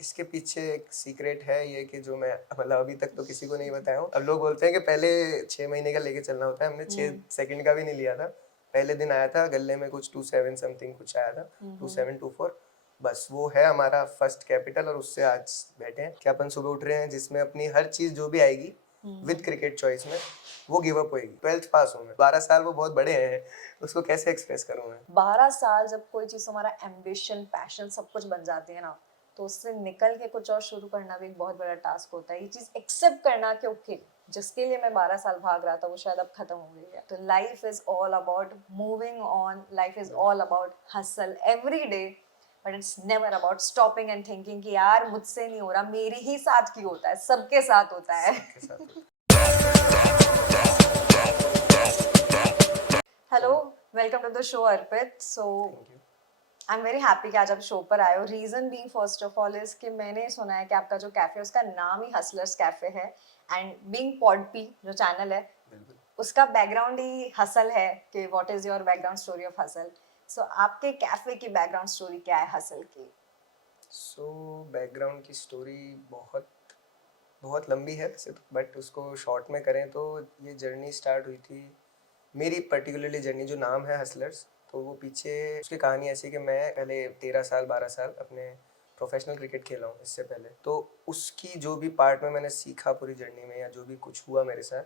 इसके पीछे एक सीक्रेट है ये कि जो मैं मतलब अभी तक तो किसी को नहीं बताया हूँ। अब लोग बोलते हैं कि पहले 6 महीने का लेके चलना होता है, हमने 6 सेकंड का भी नहीं लिया था। पहले दिन आया था गले में कुछ 27 समथिंग कुछ आया था, 2724। बस वो है हमारा फर्स्ट कैपिटल और उससे आज बैठे हैं कि अपन सुबह उठ रहे हैं जिसमें अपनी हर चीज जो भी आएगी विद क्रिकेट चॉइस में वो गिव अप होएगी। 12th पास हूँ मैं, 12 साल वो बहुत बड़े हैं, उसको कैसे एक्सप्रेस करूँ मैं। 12 साल जब कोई चीज हमारा एम्बिशन पैशन सब कुछ बन जाती है ना, तो उससे निकल के कुछ और शुरू करना भी एक बहुत बड़ा टास्क होता है। ये चीज एक्सेप्ट करना कि ओके, जिसके लिए मैं 12 साल भाग रहा था वो शायद अब खत्म हो गई है। तो life is all about moving on, life is all about hustle every day, but it's never about stopping and thinking कि यार मुझसे नहीं हो रहा, मेरे ही साथ क्यों होता है, सबके साथ होता है। सबके साथ होता hello, welcome to the show Arpit. So है। Thank you. I am very happy कि आज आप शो पर आए हो। Reason being first of all is कि मैंने सुना है कि आपका जो कैफे है उसका नाम ही हसलर्स कैफे है, एंड बीइंग पॉडपी जो चैनल है बिल्कुल। उसका बैकग्राउंड ही हसल है कि what is your background story of hustle. So आपके कैफे की बैकग्राउंड स्टोरी क्या है हसल की? सो बैकग्राउंड की स्टोरी बहुत बहुत लंबी है वैसे तो, बट उसको शॉर्ट में करें तो ये जर्नी स्टार्ट हुई थी मेरी पर्टिकुलरली जर्नी जो नाम है हसलर्स। तो वो पीछे उसकी कहानी ऐसी कि मैं पहले 13 साल 12 साल अपने प्रोफेशनल क्रिकेट खेला हूँ इससे पहले। तो उसकी जो भी पार्ट में मैंने सीखा पूरी जर्नी में या जो भी कुछ हुआ मेरे साथ,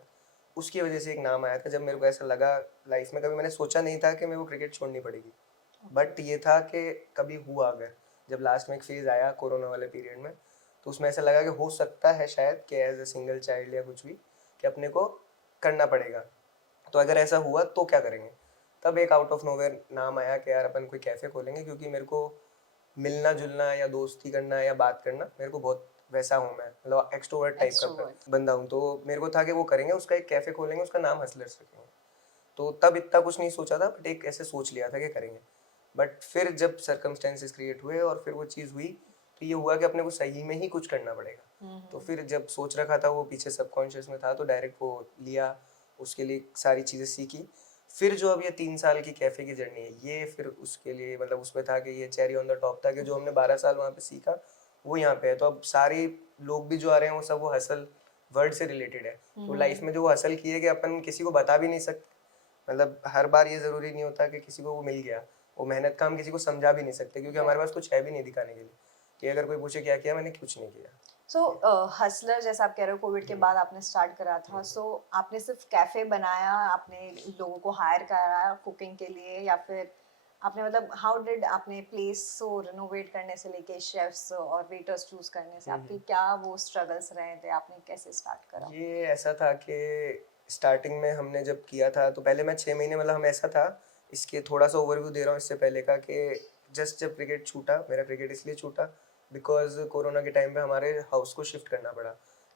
उसकी वजह से एक नाम आया था। जब मेरे को ऐसा लगा लाइफ में, कभी मैंने सोचा नहीं था कि मेरे को क्रिकेट छोड़नी पड़ेगी, बट ये था कि कभी हुआ अगर, जब लास्ट में एक फेज़ आया कोरोना वाले पीरियड में, तो उसमें ऐसा लगा कि हो सकता है शायद कि एज ए सिंगल चाइल्ड या कुछ भी कि अपने को करना पड़ेगा। तो अगर ऐसा हुआ तो क्या करेंगे। तब एक आउट ऑफ नोवेयर नाम आया कि यार अपन कोई कैफ़े खोलेंगे, क्योंकि मेरे को मिलना जुलना या दोस्ती करना या बात करना मेरे को बहुत वैसा हूँ मैं, मतलब एक्सट्रोवर्ट टाइप का एक्सट्रोवर्ट। बंदा हूँ। तो मेरे को था कि वो करेंगे, उसका एक कैफ़े खोलेंगे, उसका नाम हसलर्स रखेंगे। तो तब इतना कुछ नहीं सोचा था, बट एक ऐसे सोच लिया था कि करेंगे। बट फिर जब सर्कमस्टेंसेस क्रिएट हुए और फिर वो चीज़ हुई, तो ये हुआ कि अपने को सही में ही कुछ करना पड़ेगा। तो फिर जब सोच रखा था वो पीछे सबकॉन्शियस में था, तो डायरेक्ट वो लिया, उसके लिए सारी चीज़ें सीखी। फिर जो अब ये 3 साल की कैफ़े की जर्नी है, ये फिर उसके लिए मतलब उसमें था कि ये चेरी ऑन द टॉप था कि जो हमने 12 साल वहाँ पे सीखा वो यहाँ पे है। तो अब सारे लोग भी जो आ रहे हैं वो सब वो हसल वर्ड से रिलेटेड है। तो लाइफ में जो वो हसल की है कि अपन किसी को बता भी नहीं सकते, मतलब हर बार ये ज़रूरी नहीं होता कि किसी को वो मिल गया। वो मेहनत का हम किसी को समझा भी नहीं सकते, क्योंकि हमारे पास कुछ है भी नहीं दिखाने के लिए कि अगर कोई पूछे क्या किया, मैंने कुछ नहीं किया। सो हसलर जैसा आप कह रहे हो कोविड के बाद आपने स्टार्ट करा था, सो आपने सिर्फ कैफे बनाया, आपने लोगों को हायर करा कुकिंग के लिए, या फिर आपने मतलब हाउ डिड आपने प्लेस को रिनोवेट करने से लेके शेफ्स और वेटर्स चूज करने से आपके क्या वो स्ट्रगल्स रहे थे, आपने कैसे स्टार्ट करा? ये ऐसा था कि स्टार्टिंग में हमने जब किया था तो पहले मैं 6 महीने, मतलब हम ऐसा था, इसके थोड़ा सा ओवरव्यू दे रहा हूँ इससे पहले का, कि जस्ट जब क्रिकेट छूटा, मेरा क्रिकेट इसलिए छूटा बिकॉज कोरोना के टाइम पे हमारे हाउस को शिफ्ट करना पड़ा,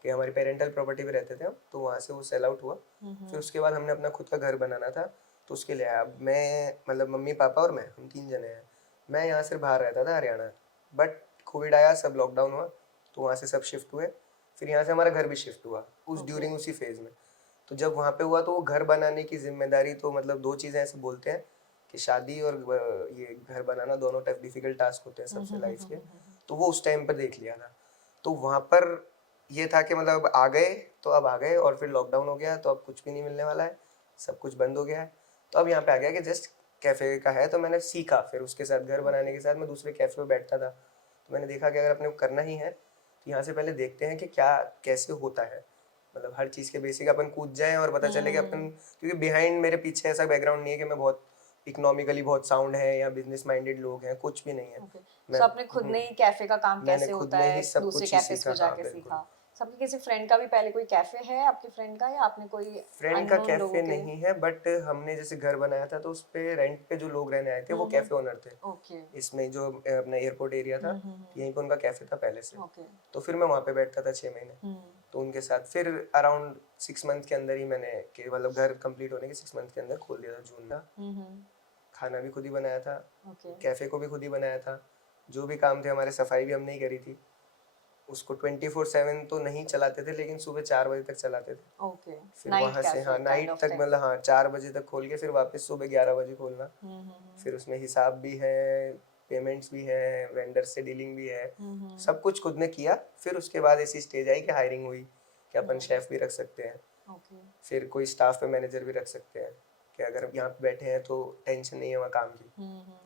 कि हमारी पेरेंटल प्रॉपर्टी पे रहते थे हम, तो वहाँ से वो सेल आउट हुआ। फिर उसके बाद हमने अपना खुद का घर बनाना था, तो उसके लिए आया। अब मैं मतलब मम्मी पापा और मैं, हम 3 जने हैं। मैं यहाँ से बाहर रहता था हरियाणा, बट कोविड आया, सब लॉकडाउन हुआ, तो वहाँ से सब शिफ्ट हुए। फिर यहाँ से हमारा घर भी शिफ्ट हुआ उस ड्यूरिंग उसी फेज़ में। तो जब वहाँ पे हुआ तो वो घर बनाने की जिम्मेदारी, तो मतलब दो चीज़ें ऐसे बोलते हैं कि शादी और ये घर बनाना दोनों टाइप डिफ़िकल्ट टास्क होते हैं सबसे लाइफ के। तो वो उस टाइम पर देख लिया था। तो वहाँ पर ये था कि मतलब आ गए तो अब आ गए, और फिर लॉकडाउन हो गया तो अब कुछ भी नहीं मिलने वाला है, सब कुछ बंद हो गया है। तो अब यहाँ पे आ गया कि जस्ट कैफ़े का है, तो मैंने सीखा। फिर उसके साथ घर बनाने के साथ मैं दूसरे कैफ़े में बैठता था, तो मैंने देखा कि अगर अपने को करना ही है तो यहाँ से पहले देखते हैं कि क्या कैसे होता है, मतलब हर चीज़ के बेसिक अपन कूद जाएं और पता चले कि अपन, क्योंकि बिहाइंड मेरे पीछे ऐसा बैकग्राउंड नहीं है कि मैं बहुत इकोनॉमिकली बहुत साउंड है या बिजनेस माइंडेड लोग हैं, कुछ भी नहीं है। ओके। मैं सो आपने खुद ने ही कैफे का काम मैंने कैसे खुद होता ने है ही सब दूसरे कुछ ही कैफेज सीखा, पे हाँ जाके बिल्कुल। सीखा? सो आपके किसी फ्रेंड का भी पहले कोई कैफे है आपके फ्रेंड का, या आपने कोई फ्रेंड का अननोन लोगों कैफ़े के? नहीं है, बट हमने जैसे घर बनाया था तो उस पे रेंट पे जो लोग रहने आए थे वो कैफ़े ओनर थे। ओके। इसमें जो अपना एयरपोर्ट एरिया था, यहीं पे उनका कैफ़े था पहले से। ओके। तो फिर मैं वहाँ पे बैठता था 6 महीने। तो उनके साथ फिर अराउंड 6 मंथ के अंदर ही मैंने, कि मतलब घर कंप्लीट होने के 6 मंथ के अंदर खोल दिया था जून का। खाना भी खुद ही बनाया था, ओके। कैफ़े को भी खुद ही बनाया था। जो भी काम थे हमारे, सफाई भी हमने ही करी थी। उसको 24/7 तो नहीं चलाते थे, लेकिन सुबह 4 बजे तक चलाते थे। ओके। फिर नाइट वहाँ से कैफे हाँ काइंड नाइट ऑफ तक, थिंग। मतलब हाँ 4 बजे तक खोल के फिर वापस सुबह 11 बजे खोलना। फिर उसमें हिसाब भी है, पेमेंट्स भी हैं, वेंडर से डीलिंग भी है, सब कुछ खुद ने किया। फिर उसके बाद ऐसी स्टेज आई कि हायरिंग हुई कि अपन शेफ भी रख सकते हैं, ओके फिर कोई स्टाफ पे मैनेजर भी रख सकते हैं कि अगर हम यहाँ पे बैठे हैं तो टेंशन नहीं है वहाँ काम की।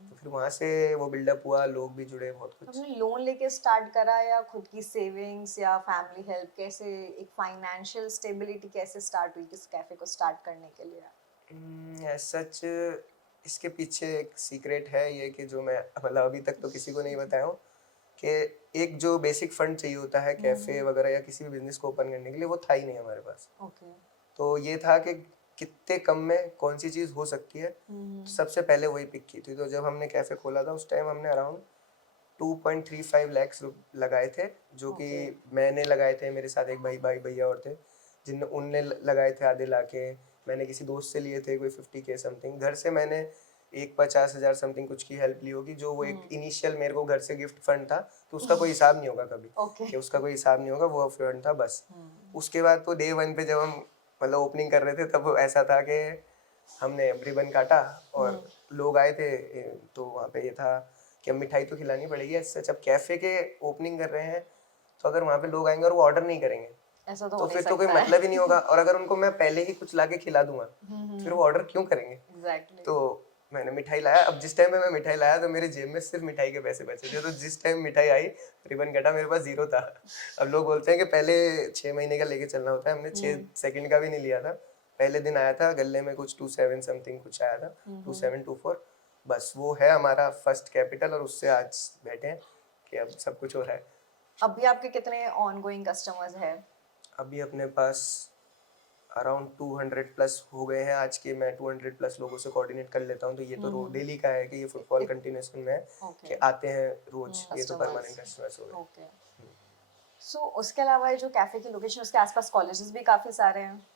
तो फिर वहाँ से वो बिल्डअप हुआ, लोग भी जुड़े, बहुत कुछ। आपने लोन लेके स्टार्ट करा या खुद की सेविंग्स या फैमिली हेल्प, कैसे एक फाइनेंशियल स्टेबिलिटी कैसे स्टार्ट हुई किस कैफे को स्टार्ट करने के लिए? एज सच इसके पीछे एक सीक्रेट है ये कि जो मैं मतलब अभी तक तो किसी को नहीं बताया हूँ, कि एक जो बेसिक फंड चाहिए होता है कैफे वगैरह या किसी भी बिजनेस को ओपन करने के लिए, वो था ही नहीं हमारे पास। ओके तो ये था कि कितने कम में कौन सी चीज़ हो सकती है, तो सबसे पहले वही पिक की थी। तो जब हमने कैफ़े खोला था उस टाइम हमने अराउंड 2.35 लाख लगाए थे, जो कि मैंने लगाए थे, मेरे साथ एक भाई भैया और थे जिनने उनने लगाए थे आधे लाके, मैंने किसी दोस्त से लिए थे कोई 50K समथिंग, घर से मैंने एक 50,000 समथिंग कुछ की हेल्प ली होगी, जो वो एक इनिशियल मेरे को घर से गिफ्ट फंड था। तो उसका कोई हिसाब नहीं होगा कभी ओके कि उसका कोई हिसाब नहीं होगा, वो फंड था बस। उसके बाद तो डे वन पे जब हम मतलब ओपनिंग कर रहे थे तब ऐसा था कि हमने रिबन काटा और लोग आए थे, तो वहाँ पे ये था कि अब मिठाई तो खिलानी पड़ेगी। ऐसे जब कैफ़े के ओपनिंग कर रहे हैं तो अगर वहाँ पे लोग आएंगे और वो ऑर्डर नहीं करेंगे ऐसा तो तो हो नहीं फिर तो कोई सकता है। मतलब ही नहीं होगा, और अगर उनको मैं पहले ही कुछ लाके खिला दूंगा फिर वो ऑर्डर क्यों करेंगे। एग्जैक्टली तो मैंने मिठाई लाया। अब जिस टाइम पे मैं मिठाई लाया तो मेरे जेब में सिर्फ मिठाई के पैसे बचे थे, तो जिस टाइम मिठाई आई रिबन कटा मेरे पास 0 था। अब लोग बोलते हैं कि पहले 6 महीने का लेके चलना होता है, हमने 6 सेकंड का भी नहीं लिया था। पहले दिन आया था गले में कुछ 27 समथिंग कुछ आया था, 2724, बस वो है हमारा फर्स्ट कैपिटल, और उससे आज बैठे हैं कि अब सब कुछ हो रहा है। अभी आपके कितने ऑनगोइंग कस्टमर्स है? अभी अपने पास अराउंड 200 प्लस हो गए हैं आज के। मैं 200 प्लस लोगों से कोऑर्डिनेट कर लेता हूँ, तो ये तो डेली का है कि ये फुटबॉल कंटिन्यूएशन में है कि आते हैं रोज, ये तो परमानेंट कस्टमर्स हो गए। ओके सो उसके अलावा ये जो कैफे की लोकेशन उसके आसपास कॉलेजेस भी काफी सारे हैं?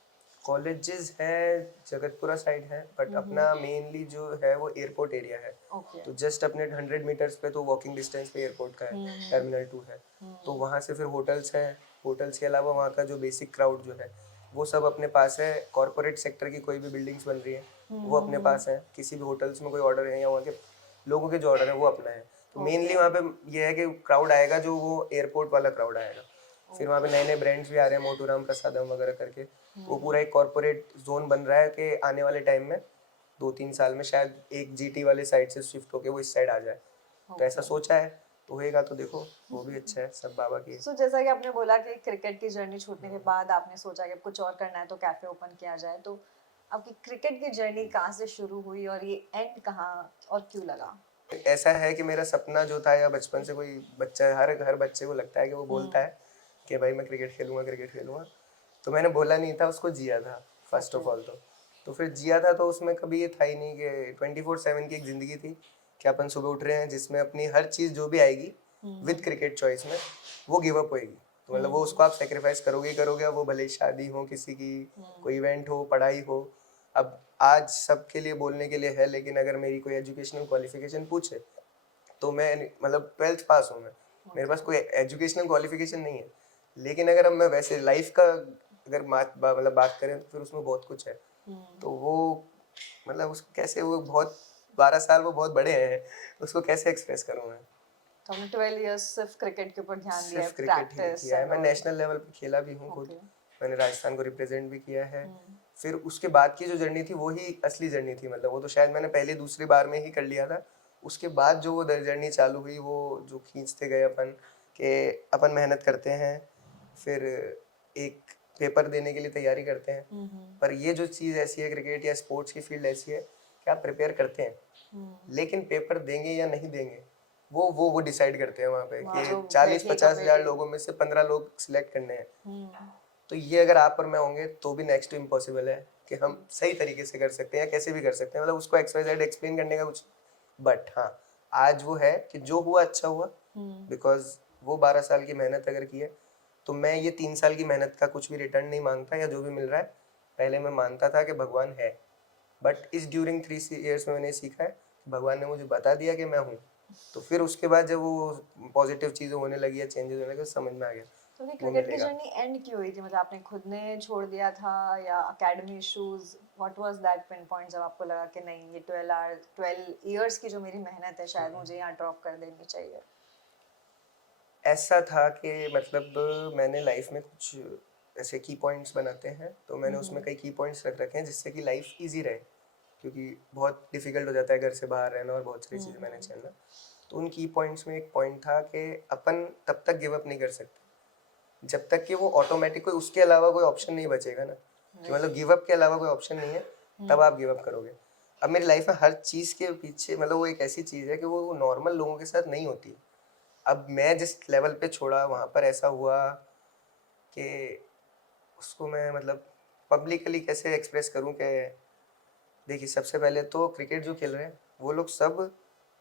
कॉलेजेस हैं, जगतपुरा साइड है, बट अपना मेनली जो है वो एयरपोर्ट एरिया है। ओके तो जस्ट अपने 100 मीटर्स पे तो वॉकिंग डिस्टेंस पे एयरपोर्ट का है, टर्मिनल 2 है। तो वहाँ से फिर होटल्स हैं, होटल्स के अलावा वहाँ का जो बेसिक क्राउड जो है वो सब अपने पास है। कॉरपोरेट सेक्टर की कोई भी बिल्डिंग्स बन रही है वो अपने पास है, किसी भी होटल्स में कोई ऑर्डर है या वहाँ के लोगों के जो ऑर्डर है वो अपना है। तो मेनली वहाँ पे ये है कि क्राउड आएगा जो वो एयरपोर्ट वाला क्राउड आएगा। फिर वहाँ पे नए नए ब्रांड्स भी आ रहे हैं, मोटूराम प्रसादम वगैरह करके। तो वो पूरा एक कॉरपोरेट जोन बन रहा है कि आने वाले टाइम में 2-3 साल में शायद एक जीटी वाले साइड से शिफ्ट होके वो इस साइड आ जाए। तो ऐसा सोचा है, तो होएगा तो देखो, वो भी अच्छा है, सब बाबा की। सो जैसा कि आपने बोला कि क्रिकेट की जर्नी छूटने के बाद आपने सोचा कि अब कुछ और करना है तो कैफे ओपन किया जाए, तो आपकी क्रिकेट की जर्नी कहाँ से शुरू हुई और ये एंड कहाँ और क्यों लगा? ऐसा है कि मेरा सपना जो था, या बचपन से कोई बच्चा, हर बच्चे को लगता है कि वो बोलता है कि भाई मैं क्रिकेट खेलूंगा, क्रिकेट खेलूंगा। तो मैंने बोला नहीं था, उसको जिया था फर्स्ट ऑफ ऑल। तो फिर जिया था तो उसमें कभी ये था ही नहीं कि 24/7 की एक ज़िंदगी थी कि अपन सुबह उठ रहे हैं जिसमें अपनी हर चीज़ जो भी आएगी विद क्रिकेट चॉइस में वो गिव अप होएगी। तो मतलब वो उसको आप सेक्रीफाइस करोगे ही करोगे, अब वो भले ही शादी हो किसी की, कोई इवेंट हो, पढ़ाई हो। अब आज सबके लिए बोलने के लिए है, लेकिन अगर मेरी कोई एजुकेशनल क्वालिफिकेशन पूछे तो मैं मतलब 12th पास हूँ मैं, मेरे पास कोई एजुकेशनल क्वालिफिकेशन नहीं है। लेकिन अगर हम मैं वैसे लाइफ का अगर मतलब बात करें तो फिर उसमें बहुत कुछ है। तो वो मतलब उसको कैसे, वो बहुत 12 साल वो बहुत बड़े हैं, उसको कैसे एक्सप्रेस करूँ मैं। तो हमने 12 इयर्स सिर्फ क्रिकेट के ऊपर ध्यान दिया है, सिर्फ क्रिकेट ही प्रैक्टिस किया है, एंड मैं ऑल? नेशनल लेवल पे खेला भी हूँ खुद। ओके मैंने राजस्थान को रिप्रेजेंट भी किया है। फिर उसके बाद की जो जर्नी थी वो ही असली जर्नी थी, मतलब वो तो शायद मैंने पहले दूसरी बार में ही कर लिया था। उसके बाद जो वो जर्नी चालू हुई, वो जो खींचते गए अपन कि अपन मेहनत करते हैं, फिर एक पेपर देने के लिए तैयारी करते हैं। पर ये जो चीज़ ऐसी है, क्रिकेट या स्पोर्ट्स की फील्ड ऐसी है कि आप प्रिपेयर करते हैं, लेकिन पेपर देंगे या नहीं देंगे वो डिसाइड करते हैं वहाँ पे वहाँ जो कि 40-50 हज़ार बैठे लोगों में से 15 लोग सिलेक्ट करने हैं। तो ये अगर आप और मैं होंगे तो भी नेक्स्ट टू इम्पॉसिबल है कि हम सही तरीके से कर सकते हैं या कैसे भी कर सकते हैं, मतलब उसको XYZ एक्सप्लेन करने का कुछ। बट हाँ, आज वो है कि जो हुआ अच्छा हुआ, बिकॉज वो 12 साल की मेहनत अगर की है तो मैं ये 3 साल की मेहनत का कुछ भी रिटर्न नहीं मांगता, या जो भी मिल रहा है। पहले मैं मानता था कि भगवान है, बट इस ड्यूरिंग 3 years में मैंने सीखा है कि भगवान ने मुझे बता दिया कि मैं हूँ। तो फिर उसके बाद जब वो पॉजिटिव चीज़ें होने लगी या चेंजेस होने लगे, समझ में आ गया तो फिर वो क्रिकेट की मिलेगा। जर्नी एंड क्यों हुई थी? मतलब आपने खुद ने छोड़ दिया था या academy issues? What was that pin point जब आपको लगा कि नहीं, ये 12 इयर्स की जो मेरी मेहनत है शायद मुझे यहाँ ड्रॉप कर देनी चाहिए? ऐसा था कि मतलब मैंने लाइफ में कुछ ऐसे की पॉइंट्स बनाते हैं, तो मैंने उसमें कई की पॉइंट्स रख रखे हैं जिससे कि लाइफ इजी रहे, क्योंकि बहुत डिफिकल्ट हो जाता है घर से बाहर रहना और बहुत सारी चीज़ें मैनेज करना। तो उन की पॉइंट्स में एक पॉइंट था कि अपन तब तक गिव अप नहीं कर सकते जब तक कि वो ऑटोमेटिक कोई उसके अलावा कोई ऑप्शन नहीं बचेगा ना, कि मतलब गिव अप के अलावा कोई ऑप्शन नहीं है, तब आप गिव अप करोगे। अब मेरी लाइफ में हर चीज़ के पीछे मतलब वो एक ऐसी चीज़ है कि वो नॉर्मल लोगों के साथ नहीं होती। अब मैं जिस लेवल पे छोड़ा वहाँ पर ऐसा हुआ कि उसको मैं मतलब पब्लिकली कैसे एक्सप्रेस करूँ कि देखिए, सबसे पहले तो क्रिकेट जो खेल रहे हैं वो लोग सब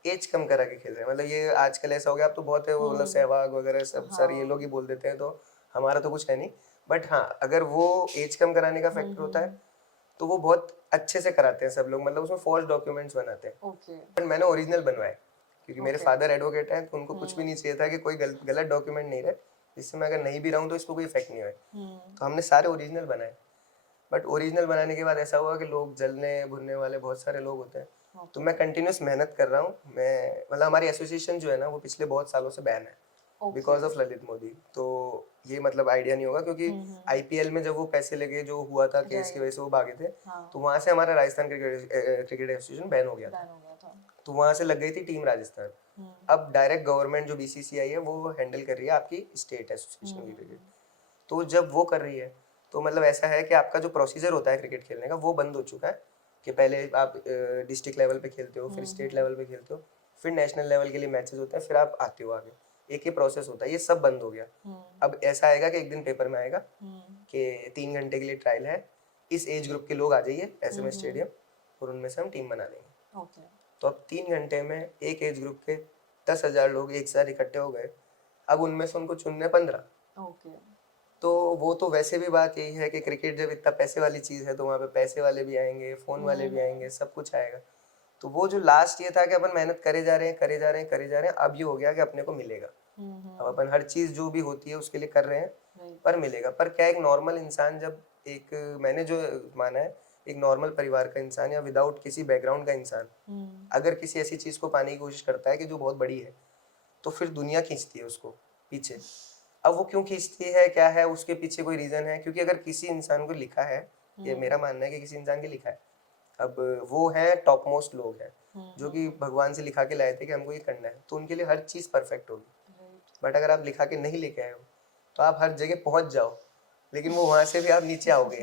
एज कम करा के खेल रहे हैं। मतलब ये आजकल ऐसा हो गया, अब तो बहुत है वो, मतलब सहवाग वगैरह सब सर ये लोग ही बोल देते हैं, तो हमारा तो कुछ है नहीं। बट हाँ, अगर वो एज कम कराने का फैक्टर होता है तो वो बहुत अच्छे से कराते हैं सब लोग, मतलब उसमें फॉल्स डॉक्यूमेंट्स बनाते हैं। ओके। बट मैंने ओरिजिनल बनवाए, क्योंकि मेरे ओके। फादर एडवोकेट हैं, तो उनको कुछ भी नहीं चाहिए था कि कोई गलत डॉक्यूमेंट नहीं रहे, जिससे मैं अगर नहीं भी रहूँ तो इसको कोई इफेक्ट नहीं होए। तो हमने सारे ओरिजिनल बनाए। बट ओरिजिनल बनाने के बाद ऐसा हुआ कि लोग जलने भुनने वाले बहुत सारे लोग होते हैं। तो मैं कंटिन्यूस मेहनत कर रहा हूँ। मैं मतलब हमारी एसोसिएशन जो है ना, वो पिछले बहुत सालों से बैन है बिकॉज ऑफ ललित मोदी। तो ये मतलब आइडिया नहीं होगा, क्योंकि आईपीएल में जब वो पैसे लेके जो हुआ था केस की वजह से वो भागे थे, तो वहां से हमारा राजस्थान क्रिकेट एसोसिएशन बैन हो गया था। बैन हो गया था। तो वहां से लग गई थी टीम राजस्थान। अब डायरेक्ट गवर्नमेंट जो बीसीसीआई है वो हैंडल कर रही है आपकी स्टेट एसोसिएशन की क्रिकेट। तो जब वो कर रही है, तो मतलब ऐसा है कि आपका जो प्रोसीजर होता है क्रिकेट खेलने का वो बंद हो चुका है, कि पहले आप डिस्ट्रिक्ट लेवल पे खेलते हो, फिर स्टेट लेवल पे खेलते हो, फिर नेशनल लेवल के लिए मैचेस होते हैं, फिर आप आते हो आगे। एक ही प्रोसेस होता है, ये सब बंद हो गया। अब ऐसा आएगा कि एक दिन पेपर में आएगा कि 3 घंटे के लिए ट्रायल है, इस एज ग्रुप के लोग आ जाइए ऐसे में स्टेडियम, और उनमें से हम टीम बना लेंगे। ओके। तो अब 3 घंटे में एक एज ग्रुप के 10,000 लोग एक साथ इकट्ठे हो गए। अब उनमें से उनको चुनने 15। ओके। तो वो तो वैसे भी बात यही है कि क्रिकेट जब इतना पैसे वाली चीज़ है, तो वहाँ पे पैसे वाले भी आएंगे, फ़ोन वाले भी आएंगे, सब कुछ आएगा। तो वो जो लास्ट ये था कि अपन मेहनत करे जा रहे हैं, करे जा रहे हैं, करे जा रहे हैं, अब ये हो गया कि अपने को मिलेगा। अब अपन हर चीज़ जो भी होती है उसके लिए कर रहे हैं, पर मिलेगा। पर क्या, एक नॉर्मल इंसान जब एक, मैंने जो माना है, एक नॉर्मल परिवार का इंसान या विदाउट किसी बैकग्राउंड का इंसान अगर किसी ऐसी चीज़ को पाने की कोशिश करता है कि जो बहुत बड़ी है, तो फिर दुनिया खींचती है उसको पीछे। अब वो क्यों खींचती है, क्या है उसके पीछे, कोई रीज़न है? क्योंकि अगर किसी इंसान को लिखा है, ये मेरा मानना है कि किसी इंसान के लिखा है, अब वो है टॉप मोस्ट लोग हैं जो कि भगवान से लिखा के लाए थे कि हमको ये करना है, तो उनके लिए हर चीज़ परफेक्ट होगी। बट अगर आप लिखा के नहीं लेके आए हो, तो आप हर जगह पहुंच जाओ, लेकिन वो वहां से भी आप नीचे आओगे।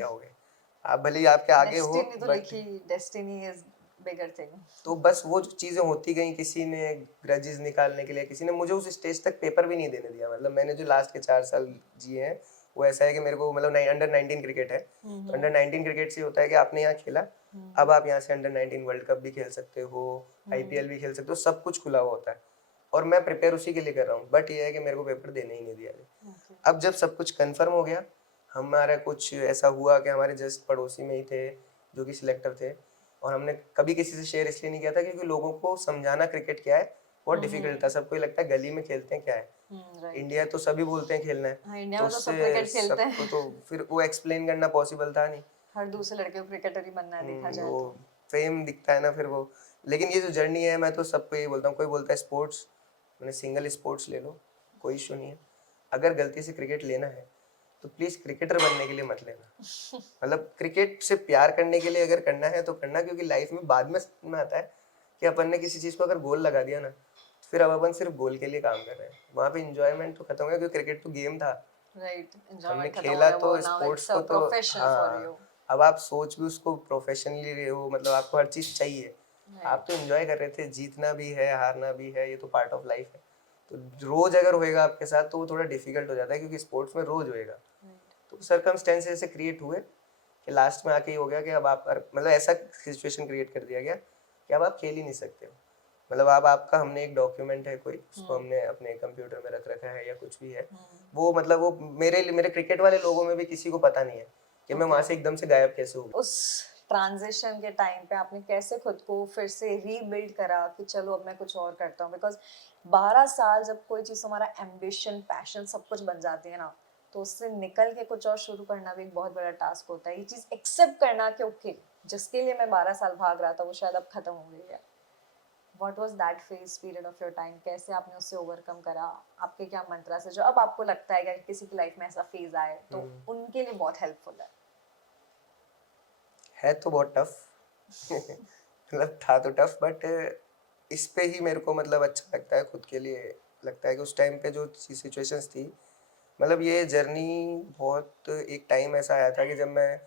आप भले ही आपके आगे हो, डेस्टिनी तो बट लिखी, डेस्टिनी इज बिगर थिंग। तो बस वो जो चीज़ें होती गई, किसी ने ग्रजेस निकालने के लिए, किसी ने मुझे उस स्टेज तक पेपर भी नहीं देने दिया। मतलब मैंने जो लास्ट के 4 साल जिए हैं, वो ऐसा है कि मेरे को मतलब अंडर 19 क्रिकेट है, तो अंडर 19 क्रिकेट से होता है कि आपने यहाँ खेला, अब आप यहाँ से अंडर 19 वर्ल्ड कप भी खेल सकते हो, आईपीएल भी खेल सकते हो, सब कुछ खुला हुआ होता है। और मैं प्रिपेयर उसी के लिए कर रहा हूँ, बट ये है कि मेरे को पेपर देने ही नहीं दिया गया। अब जब सब कुछ कंफर्म हो गया, हमारा कुछ ऐसा हुआ कि हमारे जस्ट पड़ोसी में ही थे जो कि सिलेक्टर थे, और हमने कभी किसी से शेयर इसलिए नहीं किया था क्योंकि लोगों को समझाना क्रिकेट क्या है बहुत डिफिकल्ट था। सबको ये लगता है गली में खेलते हैं क्या है, इंडिया तो सभी बोलते हैं खेलना है, हाँ, इंडिया तो में तो सब उससे क्रिकेट खेलते हैं। सबको तो फिर वो एक्सप्लेन करना पॉसिबल था नहीं। हर दूसरे लड़के को क्रिकेटर ही बनना है देखा जाए वो तो। फेम दिखता है ना फिर वो। लेकिन ये जो जर्नी है, मैं तो सबको यही बोलता हूँ, कोई बोलता है स्पोर्ट्स, मैंने सिंगल स्पोर्ट्स ले लो, कोई इशू नहीं है। अगर गलती से क्रिकेट लेना है तो प्लीज़ क्रिकेटर बनने के लिए मत लेना। मतलब क्रिकेट से प्यार करने के लिए अगर करना है तो करना, क्योंकि लाइफ में बाद में समझ में आता है कि अपन ने किसी चीज़ को अगर गोल लगा दिया ना, तो फिर अब अपन सिर्फ गोल के लिए काम कर रहे हैं, वहाँ पे इंजॉयमेंट तो खत्म हो गया, क्योंकि क्रिकेट तो गेम था, राइट, हमने एंजॉयमेंट खत्म हो खेला गया, वो तो नाउ स्पोर्ट्स इट्स अ को तो। Profession for you. हाँ, अब आप सोच भी उसको प्रोफेशनली रहे हो, मतलब आपको हर चीज़ चाहिए। आप तो एंजॉय कर रहे थे, जीतना भी है हारना भी है, ये तो पार्ट ऑफ लाइफ है। तो रोज अगर होएगा आपके साथ तो वो थोड़ा डिफिकल्ट हो जाता है, क्योंकि स्पोर्ट्स में रोज होएगा। तो सर्कमस्टेंसेस ऐसे क्रिएट हुए कि लास्ट में आके ये हो गया कि अब आप मतलब ऐसा सिचुएशन क्रिएट कर दिया गया कि अब आप खेल ही नहीं सकते हो। मतलब अब आपका, हमने एक डॉक्यूमेंट है कोई, उसको हमने अपने कंप्यूटर में रख रखा है या कुछ भी है, वो मतलब वो मेरे क्रिकेट वाले लोगों में भी किसी को पता नहीं है कि मैं वहां से एकदम से गायब कैसे हो गया। उस ट्रांजिशन के टाइम पे आपने कैसे खुद को फिर से रीबिल्ड करा कि चलो अब मैं कुछ और करता हूँ? बिकॉज 12 साल जब कोई चीज़ हमारा एम्बिशन पैशन सब कुछ बन जाती है ना, तो उससे निकल के कुछ और शुरू करना भी एक बहुत बड़ा टास्क होता है। ये चीज़ एक्सेप्ट करना कि ओके, जिसके लिए मैं 12 साल भाग रहा था वो शायद अब खत्म हो गई है। What was that phase period of your time? कैसे आपने उससे ओवरकम करा? आपके क्या मंत्रा से जो अब आपको लगता है कि किसी की लाइफ में ऐसा फेज आए तो उनके लिए बहुत हेल्पफुल है तो बहुत टफ मतलब था तो टफ, बट इस पे ही मेरे को मतलब अच्छा लगता है खुद के लिए। लगता है कि उस टाइम पे जो सिचुएशंस थी, मतलब ये जर्नी बहुत एक टाइम ऐसा आया था कि जब मैं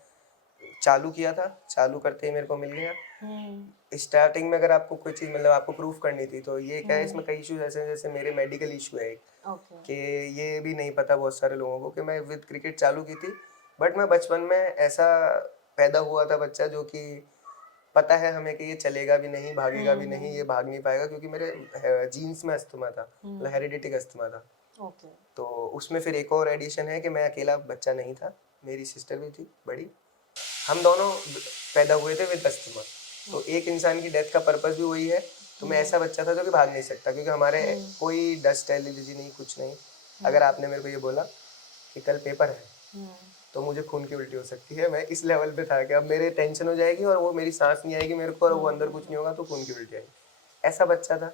चालू किया था, चालू करते ही मेरे को मिल गया। है? स्टार्टिंग में अगर आपको कोई चीज़ मतलब आपको प्रूफ करनी थी, तो ये क्या है, इसमें कई इश्यूज ऐसे हैं, जैसे मेरे मेडिकल इशू है एक, ओके। कि ये भी नहीं पता बहुत सारे लोगों को कि मैं विद क्रिकेट चालू की थी, बट मैं बचपन में ऐसा पैदा हुआ था बच्चा जो कि पता है हमें कि ये चलेगा भी नहीं, भागेगा भी नहीं, ये भाग नहीं पाएगा, क्योंकि मेरे जीन्स में अस्थमा था, मतलब हेरिडिटिक अस्थमा था। ओके। तो उसमें फिर एक और एडिशन है कि मैं अकेला बच्चा नहीं था, मेरी सिस्टर भी थी बड़ी, हम दोनों पैदा हुए थे विद अस्थमा। तो एक इंसान की डेथ का पर्पस भी वही है। तो मैं ऐसा बच्चा था जो कि भाग नहीं सकता, क्योंकि हमारे कोई डस्ट एलर्जी नहीं, कुछ नहीं। अगर आपने मेरे को ये बोला कि कल पेपर है, तो मुझे खून की उल्टी हो सकती है, मैं इस लेवल पे था कि अब मेरे टेंशन हो जाएगी और वो मेरी सांस नहीं आएगी मेरे को, और वो अंदर कुछ नहीं होगा तो खून की उल्टी आएगी, ऐसा बच्चा था।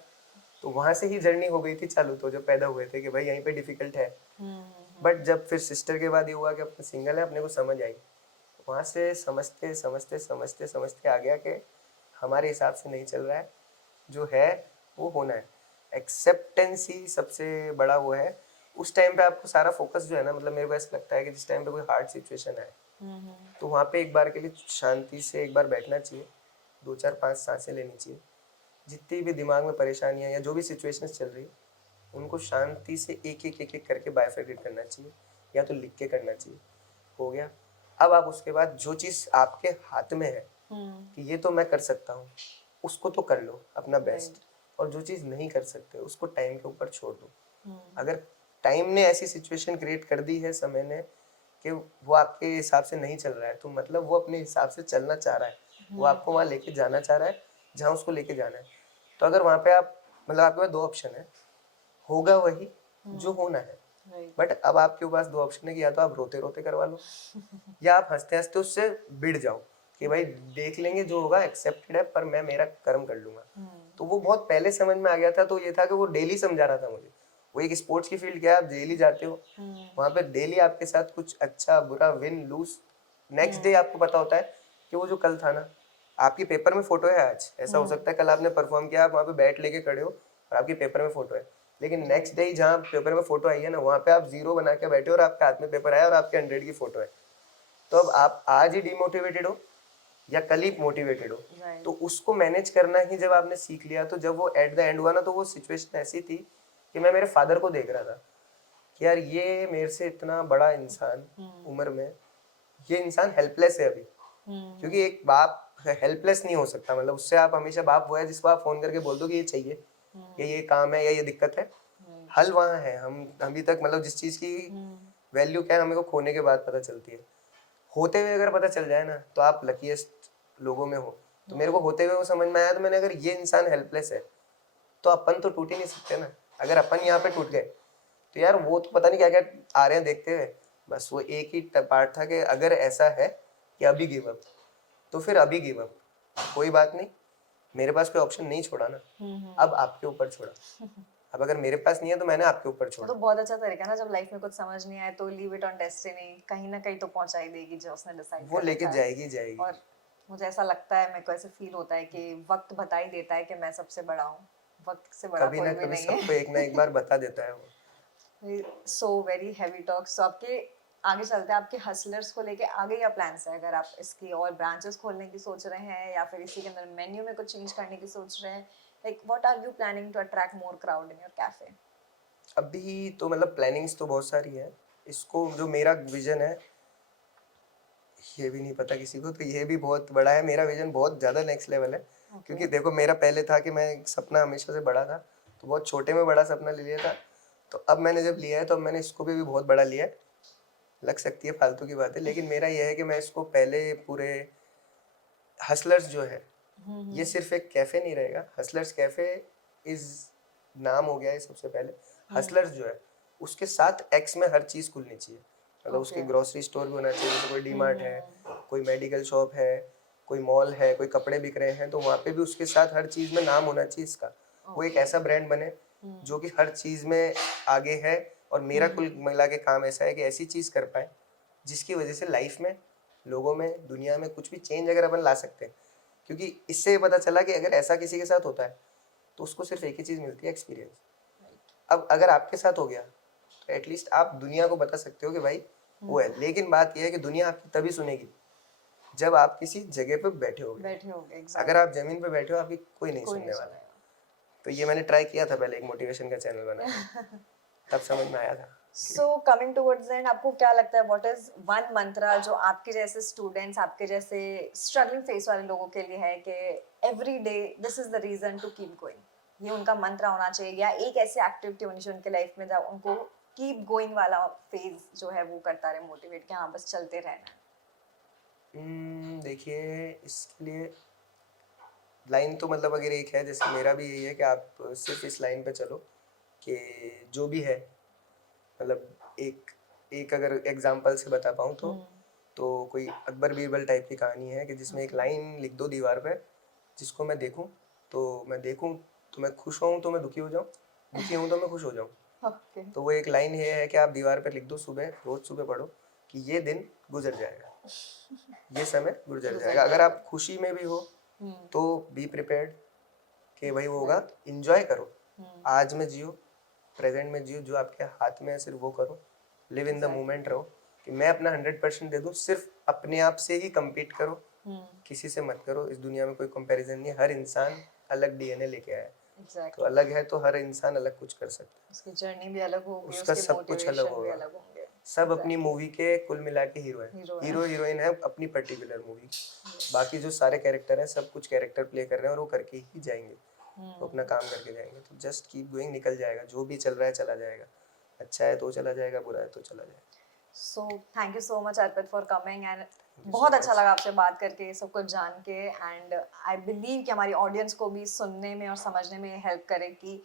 तो वहाँ से ही जर्नी हो गई थी चालू, तो जब पैदा हुए थे कि भाई यहीं पे डिफिकल्ट है। बट जब फिर सिस्टर के बाद ये हुआ कि अपने सिंगल है, अपने को समझ आई, वहाँ से समझते समझते समझते समझते आ गया कि हमारे हिसाब से नहीं चल रहा है, जो है वो होना है। एक्सेप्टेंस ही सबसे बड़ा वो है। उस टाइम पे आपको सारा फोकस जो है ना, मतलब मेरे को ऐसा लगता है कि जिस टाइम पे कोई हार्ड सिचुएशन है, तो वहाँ पे एक बार के लिए शांति से एक बार बैठना चाहिए, 2 4 5 सांसें लेनी चाहिए। जितनी भी दिमाग में परेशानियाँ या जो भी सिचुएशंस चल रही है, उनको शांति से एक एक करके बाइफरकेट करना चाहिए, या तो लिख के करना चाहिए। हो गया। अब आप उसके बाद जो चीज़ आपके हाथ में है कि ये तो मैं कर सकता हूँ, उसको तो कर लो अपना बेस्ट। और जो चीज़ नहीं कर सकते उसको टाइम के ऊपर छोड़ दो। अगर टाइम ने ऐसी सिचुएशन क्रिएट कर दी है, समय ने, कि वो आपके हिसाब से नहीं चल रहा है, तो मतलब वो अपने हिसाब से चलना चाह रहा है, वो आपको वहाँ लेके जाना चाह रहा है जहाँ उसको लेके जाना है। तो अगर वहाँ पे आप, मतलब आपके पास 2 ऑप्शन है, होगा वही जो होना है। बट अब आपके पास 2 ऑप्शन है कि या तो आप रोते रोते करवा लो या आप हंसते हंसते उससे भिड़ जाओ कि भाई देख लेंगे जो होगा, एक्सेप्टेड है, पर मैं मेरा कर्म कर लूंगा। तो वो बहुत पहले समझ में आ गया था। तो ये था कि वो डेली समझा रहा था मुझे। वो एक स्पोर्ट्स की फील्ड, क्या आप डेली जाते हो वहाँ पे, डेली आपके साथ कुछ अच्छा बुरा, विन लूज, नेक्स्ट डे आपको पता होता है कि वो जो कल था ना, आपकी पेपर में फोटो है आज, ऐसा हो सकता है कल आपने परफॉर्म किया, आप वहाँ पे बैट लेके खड़े हो और आपकी पेपर में फोटो है, लेकिन नेक्स्ट डे जहाँ पेपर में फोटो आई है ना, वहाँ पे आप 0 बना के बैठे हो और आपके हाथ में पेपर आया और आपके 100 की फोटो है। तो अब आप आज ही डिमोटिवेटेड हो या कल ही मोटिवेटेड हो, तो उसको मैनेज करना ही जब आपने सीख लिया, तो जब वो एट द एंड हुआ ना, तो वो सिचुएशन ऐसी थी कि मैं मेरे फादर को देख रहा था कि यार ये मेरे से इतना बड़ा इंसान उम्र में, ये इंसान हेल्पलेस है अभी। क्योंकि एक बाप हेल्पलेस नहीं हो सकता, मतलब उससे आप हमेशा बाप वो है जिसको आप फोन करके बोल दो कि ये चाहिए, या ये काम है, या ये दिक्कत है। हल वहाँ है। हम अभी तक, मतलब जिस चीज़ की वैल्यू क्या है, हमें को खोने के बाद पता चलती है। होते हुए अगर पता चल जाए ना, तो आप लकीएस्ट लोगों में हो। तो मेरे को होते हुए वो समझ में आया, तो मैंने, अगर ये इंसान हेल्पलेस है तो अपन तो टूट ही नहीं सकते ना। अगर अपन यहाँ पे टूट गए तो यार वो तो पता नहीं क्या क्या आ रहे हैं देखते हुए। बस वो एक ही पार्ट था कि अगर ऐसा है कि अभी गिव अप, तो फिर अभी गिव अप, कोई बात नहीं। मेरे पास कोई ऑप्शन नहीं छोड़ा ना, अब आपके ऊपर छोड़ा। अब अगर मेरे पास नहीं है तो मैंने आपके ऊपर वो छोड़ा। तो बहुत अच्छा तरीका है ना, जब लाइफ में कुछ समझ नहीं आए तो लीव इट ऑन डेस्टिनी, कहीं ना कहीं तो पहुंचा ही देगी जो उसने डिसाइड वो कर लेके रखा है। जाएगी जाएगी। और मुझे ऐसा लगता है, मेरे को ऐसे फील होता है कि वक्त बता ही देता है कि मैं सबसे बड़ा हूँ, वक्त से बड़ा कभी कोई ना भी कभी नहीं सबको एक ना एक बार बता देता है वो। है। So very heavy talk. So आपके आगे चलते हैं, आपके हसलर्स को लेके आगे क्या प्लान्स है? अगर आप इसकी और ब्रांचेस खोलने की सोच रहे हैं या फिर इसी के अंदर मेन्यू में कुछ चेंज करने की सोच रहे हैं, like what are you planning to attract more crowd in your cafe? अभी तो मतलब प्लानिंग्स तो बहुत सारी है। इसको जो मेरा विजन है, ये भी नहीं पता किसी को, तो ये भी बहुत बड़ा है। मेरा विजन बहुत ज़्यादा नेक्स्ट लेवल है। क्योंकि देखो, मेरा पहले था कि मैं एक सपना हमेशा से बड़ा था, तो बहुत छोटे में बड़ा सपना ले लिया था। तो अब मैंने जब लिया है, तो अब मैंने इसको भी बहुत बड़ा लिया है। लग सकती है फालतू की बात है, लेकिन मेरा यह है कि मैं इसको पहले पूरे हसलर्स जो है ये सिर्फ एक कैफे नहीं रहेगा। हसलर्स कैफे इज नाम हो गया है सबसे पहले। हसलर्स जो है उसके साथ एक्स में हर चीज खुलनी चाहिए, मतलब उसके Okay. ग्रोसरी स्टोर भी होना चाहिए, जैसे कोई डीमार्ट है, कोई मेडिकल शॉप है, कोई मॉल है, कोई कपड़े बिक रहे हैं, तो वहाँ पे भी उसके साथ हर चीज में नाम होना चाहिए इसका। वो एक ऐसा ब्रांड बने जो कि हर चीज में आगे है। और मेरा कुल मिला के काम ऐसा है कि ऐसी चीज कर पाए जिसकी वजह से लाइफ में, लोगों में, दुनिया में कुछ भी चेंज अगर अपन ला सकते हैं। क्योंकि इससे ये पता चला कि अगर ऐसा किसी के साथ होता है तो उसको सिर्फ एक ही चीज़ मिलती है, एक्सपीरियंस। अब अगर आपके साथ हो गया तो एटलीस्ट आप दुनिया को बता सकते हो कि भाई वो है। लेकिन बात यह है कि दुनिया आपकी तभी सुनेगी जब आप किसी जगह पे बैठे होगे। exactly. अगर आप जमीन पे बैठे हो आपकी कोई नहीं कोई सुनने नहीं वाला। सुनेगा. तो ये मैंने ट्राई किया था पहले, एक मोटिवेशन का चैनल बनाया तब समझ में आया था। So coming towards the end, आपको क्या लगता है what is one mantra जो आपके जैसे स्टूडेंट्स, आपके जैसे स्ट्रगलिंग फेस वाले लोगों के लिए है कि every day this is the reason to keep going, ये उनका मंत्र होना चाहिए, या एक ऐसी एक्टिविटी होनी चाहिए उनके लाइफ में जब उनको कीप गोइंग वाला फेज जो है वो करता रहे, मोटिवेट कि हाँ बस चलते रहना है. देखिए इसके लिए लाइन तो मतलब अगर एक है, जैसे मेरा भी यही है कि आप सिर्फ इस लाइन पे चलो कि जो भी है, मतलब एक एक अगर एग्जांपल से बता पाऊँ तो कोई अकबर बीरबल टाइप की कहानी है कि जिसमें एक लाइन लिख दो दीवार पे, जिसको मैं देखूं तो मैं खुश हूँ तो मैं दुखी हो जाऊँ, दुखी हूँ तो मैं खुश हो जाऊँ। Okay. तो वो एक लाइन ये है कि आप दीवार पे लिख दो सुबह, रोज सुबह पढ़ो कि ये दिन गुजर जाएगा, ये समय गुजर जाएगा। अगर आप खुशी में भी हो तो बी प्रिपेयर्ड कि भाई वो होगा, इंजॉय करो, आज में जियो, प्रेजेंट में जियो, जो आपके हाथ में है सिर्फ वो करो, लिव इन द मोमेंट रहो कि मैं अपना 100% दे दूं, सिर्फ अपने आप से ही compete करो, किसी से मत करो। इस दुनिया में कोई कंपैरिजन नहीं है, हर इंसान अलग डीएनए लेके आया है। Exactly. तो अलग है तो हर इंसान अलग कुछ कर सकता है, उसकी जर्नी भी अलग होगी, उसका उसके सब कुछ अलग मोटिवेशन भी होगा। अलग होंगे. सब अपनी मूवी के कुल मिला के हीरो है, Hero है. हीरो हीरोइन है अपनी पर्टिकुलर मूवी। बाकी जो सारे कैरेक्टर हैं सब कुछ कैरेक्टर प्ले कर रहे हैं और वो करके ही जाएंगे, तो अपना काम करके जाएंगे। तो जस्ट कीप गोइंग, निकल जाएगा, जो भी चल रहा है चला जाएगा, अच्छा है तो चला जाएगा, बुरा है तो चला जाएगा। So thank you so much Arpit for coming and बहुत अच्छा लगा आपसे बात करके, ये सब कुछ जान के, एंड आई बिलीव कि हमारी ऑडियंस को भी सुनने में और समझने में हेल्प करे कि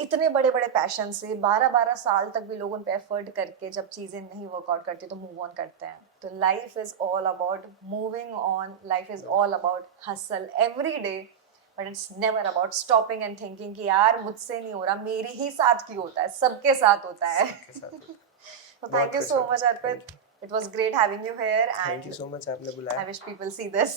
इतने बड़े बड़े पैशन से 12-12 साल तक भी लोग उन पे एफर्ट करके जब चीज़ें नहीं वर्कआउट करती तो मूव ऑन करते हैं. तो life is all about moving on, life is all about hustle every day, but it's never about stopping and thinking कि यार मुझसे नहीं हो रहा, मेरे ही साथ क्यों होता है, सबके साथ होता है. के साथ होता है। So बहुत thank you खुश so होता much है। Arpit. It was great having you here thank you and so much, आपने I बुलाया। wish people see this.